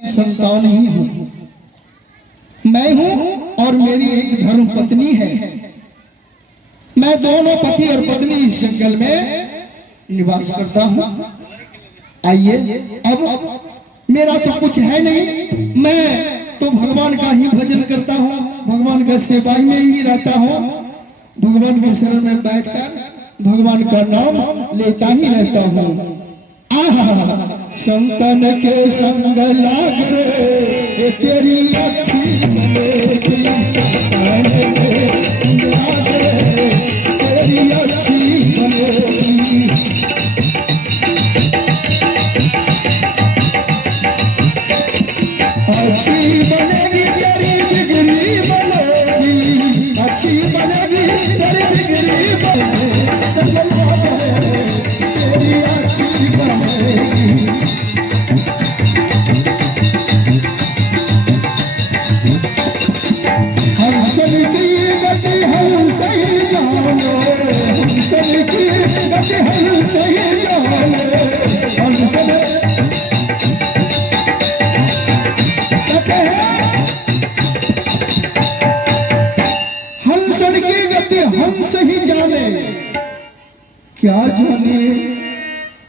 संतान ही हूँ। मैं हूँ और मेरी एक धर्म पत्नी है। मैं दोनों पति और पत्नी इस जंगल में निवास करता हूँ। आइए, अब मेरा तो कुछ है नहीं, मैं तो भगवान का ही भजन करता हूँ, भगवान का सेवाई में ही रहता हूँ। भगवान के शरण में बैठकर भगवान का नाम लेता ही रहता हूँ। संतन के संग लाग रे तेरी अच्छी बनेगी, संतन के संग लाग रे तेरी अच्छी बनेगी। अच्छी बनेगी तेरी डिग्री बनेगी, अच्छी बनेगी तेरी डिग्री बनेगी, संग लाग रे तेरी अच्छी बनेगी।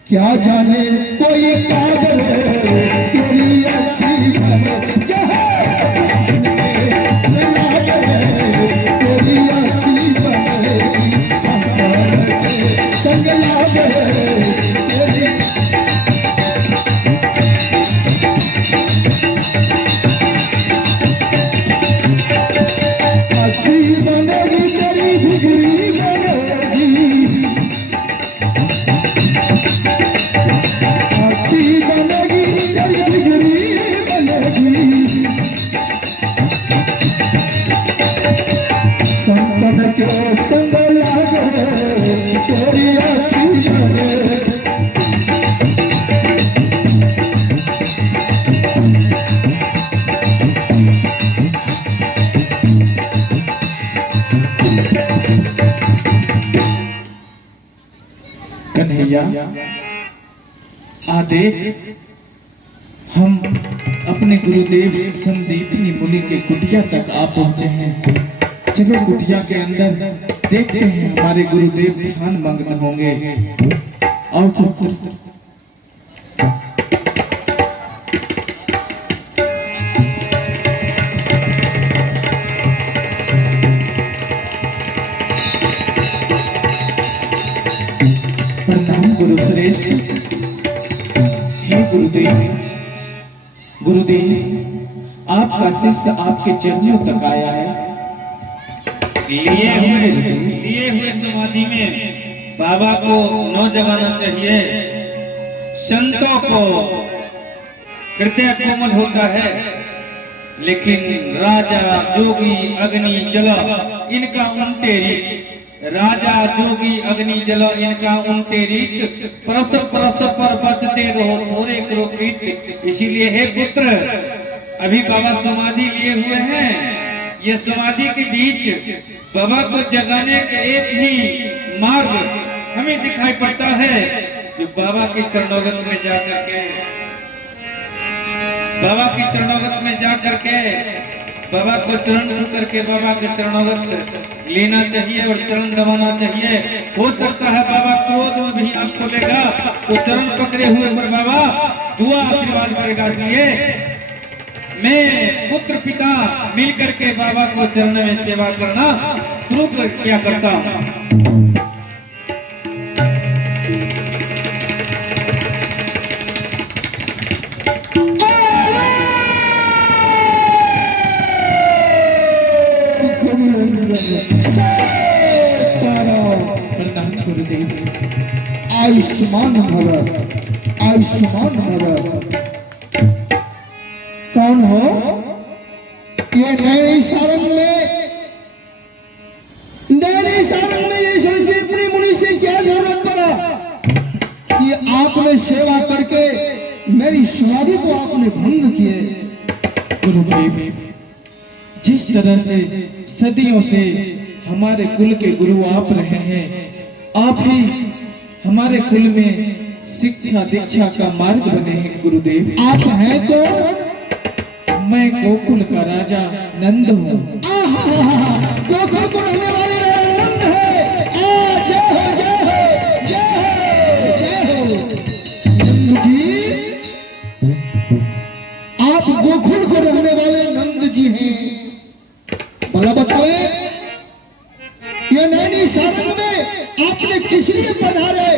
क्या जाने कोई कागल तेरी अच्छी बने, तेरी अच्छी बनेगी, संग लाग अच्छी बनेगी तेरी डिग्री बनेगी, संतन के संग लाग तेरी अच्छी बने। कन्हैया आदेव, हम अपने गुरुदेव संदीपनी मुनि के कुटिया तक आ पहुंचे हैं। चलो कुटिया के अंदर देखते हैं, हमारे गुरुदेव ध्यान मग्न होंगे। आओ पुत्र। प्रणाम गुरु श्रेष्ठ। हे गुरुदेव, गुरुदेव आपका शिष्य आपके चरणों तक आया है। लिए हुए समाधि में बाबा को न जगाना चाहिए। संतों को हृदय कोमल होता है, लेकिन राजा जोगी अग्नि जल इनका उल्टे रीत। राजा जोगी अग्नि जल इनका उल्टे रीत। परस परस पर बचते रहो थोड़े करो कीट। इसीलिए हे पुत्र, अभी बाबा समाधि लिए हुए हैं। ये समाधि के बीच बाबा को जगाने का एक ही मार्ग हमें दिखाई पड़ता है, जो बाबा के चरणोगत में जाकर के बाबा को चरण छू करके बाबा के चरणोगत लेना चाहिए और चरण दबाना चाहिए। हो सकता है बाबा क्रोध में भी आप खोलेगा तो चरण पकड़े हुए पर बाबा दुआ आशीर्वाद करेगा। इसलिए मैं पुत्र पिता मिलकर के बाबा को चरण में सेवा करना शुरू किया करता हूँ। आयुष्मान भव, आयुष्मान भव। कौन हो? ये नैनी सारंग में ये संदीपनी मुनि से क्या जरूरत पड़ा कि आपने सेवा करके मेरी समाधि को आपने भंग किए। गुरुदेव, जिस तरह से सदियों से हमारे कुल के गुरु आप रहे हैं, आप ही हमारे कुल में शिक्षा दीक्षा का मार्ग बने हैं। गुरुदेव, आप हैं तो मैं गोकुल का राजा नंद हूँ। गोकुल को रहने वाले नंद है। जय हो जय हो जय हो जय हो। नंद जी, आप गोकुल को रहने वाले नंद जी हैं। भला बताए ये नैनी शासन में आपने किस लिए पधारे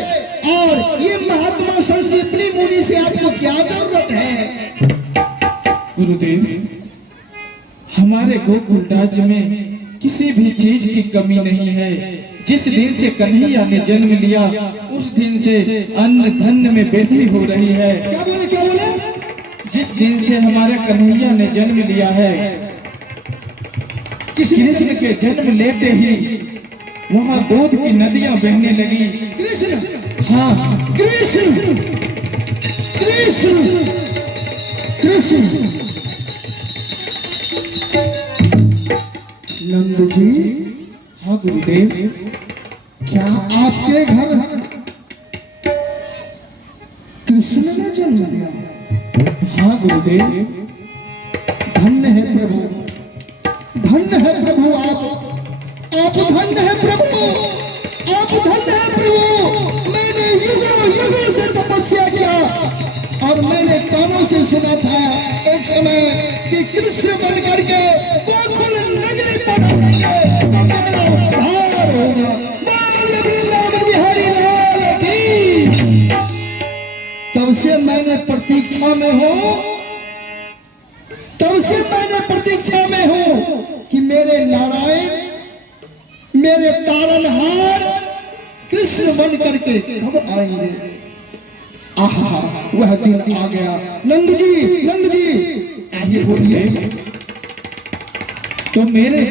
और ये महात्मा संदीपनी मुनि से आपको क्या जरूरत है? गुरुदेव, हमारे गोकुल राज्य में किसी भी चीज की कमी नहीं है। जिस दिन से कन्हैया ने जन्म लिया उस दिन से अन्न धन में वृद्धि हो रही है। क्या बोले क्या बोले? जिस दिन से हमारे कन्हैया ने जन्म लिया है, कृष्ण के जन्म लेते ही वहाँ दूध की नदियां बहने लगी। कृष्ण, हाँ, कृष्ण कृष्ण कृष्ण। नंद जी, हाँ गुरुदेव, क्या आपके घर कृष्ण ने जन्म लिया? हाँ गुरुदेव। धन्य है प्रभु, धन्य है प्रभु। आप धन्य है प्रभु, आप धन्य है प्रभु। मैंने युगों युगों से तपस्या किया और मैंने कानों से सुना था एक समय कि कृष्ण बन करके गोकुल नगरी पर उद्धार होगा। बोल वृंदावन बिहारी लाल की। तब से मैंने प्रतीक्षा में हूँ, तब से मैंने प्रतीक्षा में हूँ कि मेरे नारायण, मेरे तारनहार कृष्ण बन करके कब आएंगे। आहा, वह दिन आ गया। नंद जी, नंद जी, आगे बोलिए। तो मेरे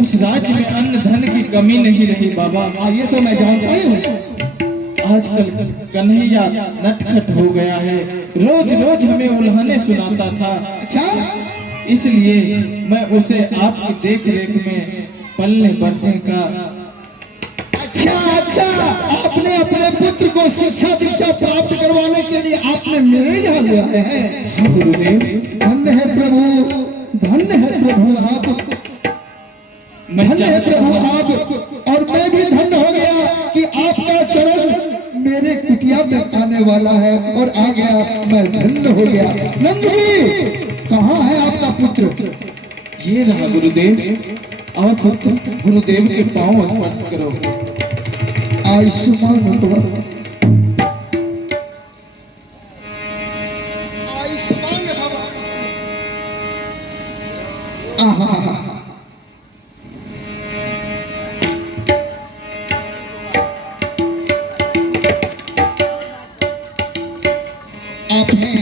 उस राज्य में अन्न धन की कमी नहीं रही बाबा। ये तो मैं जानता ही हूँ। आजकल कन्हैया नटखट हो गया है, रोज रोज हमें उल्हाने सुनाता था। अच्छा, इसलिए मैं उसे आपकी देख रेख में पलने बढ़ने का। अच्छा अच्छा, आपने अपने पुत्र को शिक्षा दीक्षा प्राप्त करवाने के लिए आपने मेरे यहाँ ले आए हैं। हाँ गुरुदेव। धन्य है प्रभु, धन्य है प्रभु आप, धन्य है प्रभु आप। और मैं भी धन्य हो गया कि आपका चरण मेरे कुटिया तक आने वाला है और आ गया, मैं धन्य हो गया। नंद जी, कहाँ है आपका पुत्र? ये रहा गुरुदेव। और पुत्र, गुरुदेव के पांव स्पर्श करो। आयुष्मान भव, आयुष्मान भव। आहा, आप हैं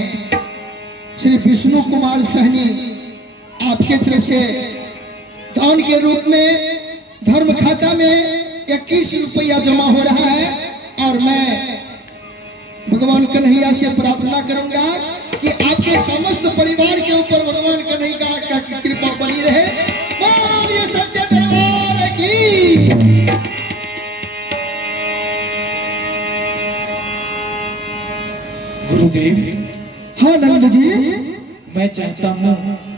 श्री विष्णु कुमार सहनी। आपके तरफ से दान के रूप में धर्म खाता में 21 रुपया जमा हो रहा है और मैं भगवान कन्हैया से प्रार्थना करूंगा कि आपके समस्त परिवार के ऊपर भगवान कन्हैया का कृपा बनी रहे। बोलिए सच्चे दरबार की। गुरुदेव, हाँ नंद जी, मैं चाहता हूँ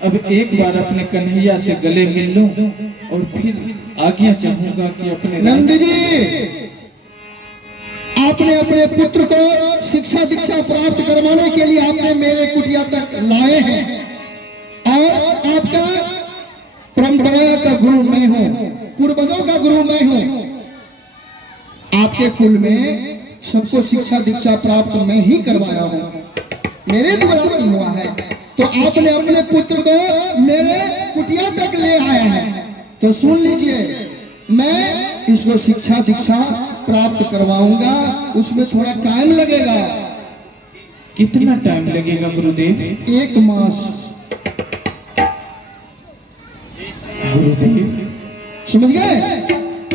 अब एक बार अपने कन्हैया से गले मिल लूं और फिर आज्ञा चाहूंगा कि अपने। नंद जी, आपने अपने पुत्र को शिक्षा दीक्षा प्राप्त करवाने के लिए आपने मेरे कुटिया तक लाए हैं और आपका परंपरा का गुरु मैं हूँ, पूर्वजों का गुरु मैं हूँ। आपके कुल में सबको शिक्षा दीक्षा प्राप्त मैं ही करवाया हूँ, मेरे द्वारा नहीं हुआ है। तो आपने अपने पुत्र को मेरे कुटिया तक ले आए हैं, तो सुन लीजिए, मैं इसको शिक्षा दीक्षा प्राप्त करवाऊंगा। उसमें थोड़ा टाइम लगेगा। कितना टाइम लगेगा गुरुदेव? 1 मास। गुरुदेव, समझ गए?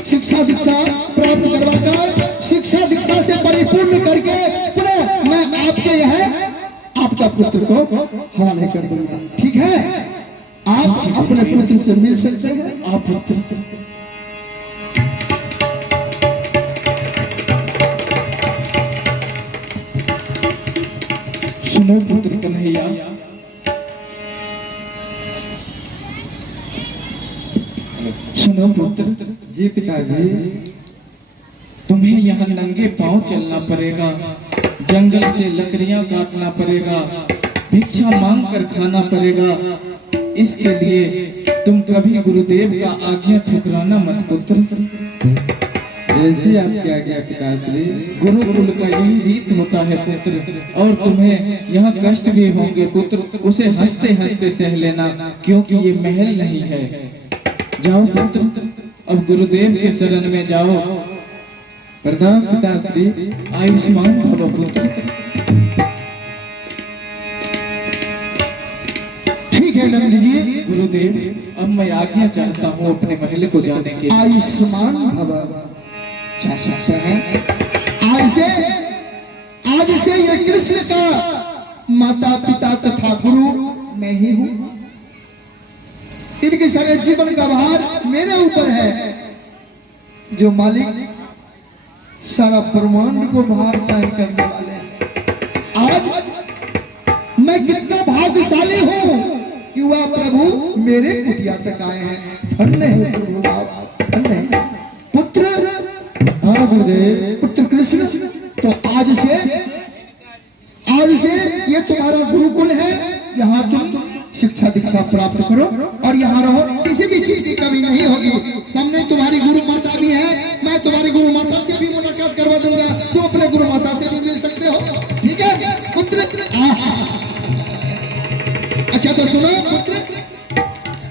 शिक्षा दीक्षा प्राप्त करवाकर शिक्षा दीक्षा से परिपूर्ण करके पुनः मैं आपके यहाँ आपका पुत्र को हवाले कर दूंगा। ठीक है? आप अपने पुत्र से मिल सकते हैं। आप पुत्र, सुनो पुत्र कन्हैया, सुनो पुत्र, जी पिताजी। तुम्हें यहाँ नंगे पांव चलना पड़ेगा, जंगल से लकड़ियां काटना पड़ेगा, भिक्षा मांग कर खाना पड़ेगा। इसके लिए तुम कभी गुरुदेव का आज्ञा ठुकराना मत पुत्र। जैसी आपकी आज्ञा पिताश्री। गुरुकुल का यही रीत होता है पुत्र, और तुम्हें यहाँ कष्ट भी होंगे पुत्र, उसे हंसते हंसते सह लेना, क्योंकि ये महल नहीं है। जाओ पुत्र, अब गुरुदेव के शरण में जाओ। प्रणाम पिताश्री। आयुष्मान भव पुत्र। ठीक है नंद जी। गुरुदेव, अब मैं आज्ञा चाहता हूँ अपने महल को जाने के लिए। आयुष्मान भव। आज से ये कृष्ण का माता पिता तथा गुरु मैं ही हूँ। इनके सारे जीवन का भार मेरे ऊपर है। जो मालिक सारा ब्रह्मांड को भार पार करने वाले हैं। आज मैं कितना भाग्यशाली हूँ कि वह प्रभु मेरे कुटिया तक आए हैं। धन्य है प्रभु आप, धन्य है। पुत्र, हाँ गुरुदेव। पुत्र कृष्ण, तो आज से ये तुम्हारा गुरुकुल है। यहाँ तुम शिक्षा दीक्षा प्राप्त करो और यहाँ रहो। किसी भी चीज की कमी नहीं होगी। सामने तुम्हारी गुरु माता भी है, मैं तुम्हारी गुरु माता से भी मुलाकात करवा दूंगा। तुम अपने गुरु माता से भी मिल सकते हो। ठीक है पुत्र? अच्छा तो सुनो पुत्र,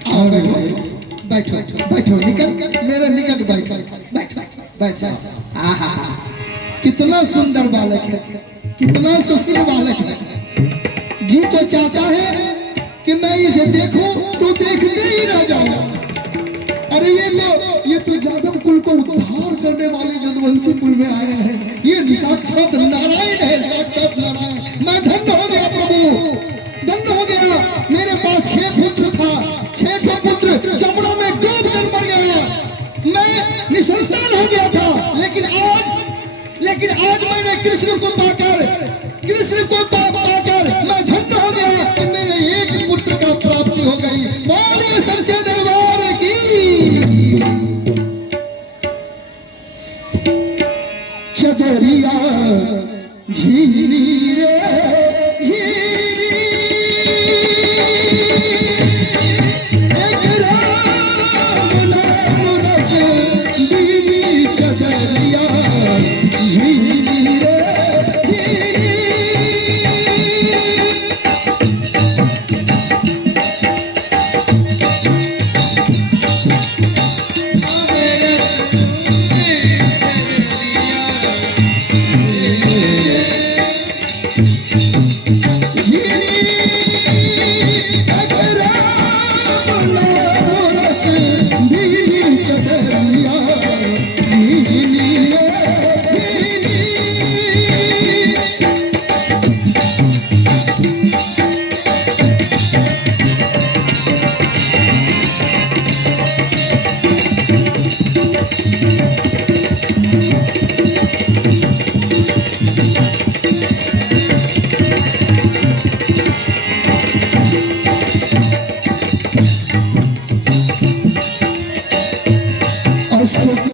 आओ बैठो बैठो, निकट मेरे निकट बैठो, बैठ। आहा, कितना सुंदर बालक है, कितना सुशील बालक है। जी तो चाहता है कि मैं इसे देखूं तो देखते ही रह जाऊं। अरे ये तो जादव कुल को उद्धार करने वाले जदवंशी कुल में आए हैं। ये साक्षात नारायण है, साक्षात नारायण। मैं धन्य हो गया प्रभु, धन्य हो गया। मेरे पास 6 पुत्र था, 6 पुत्र जमुना में डूब कर मर गया। मैं निसंतान हो गया था, लेकिन आज मैंने कृष्ण को पाकर मैं धन्य हो गया कि मेरे एक पुत्र का प्राप्ति हो गई। बोलिए सच्चे दरबार की। चदरिया झीली रे झीली, एक राम नाम रस बीनी। चदरिया झीली रे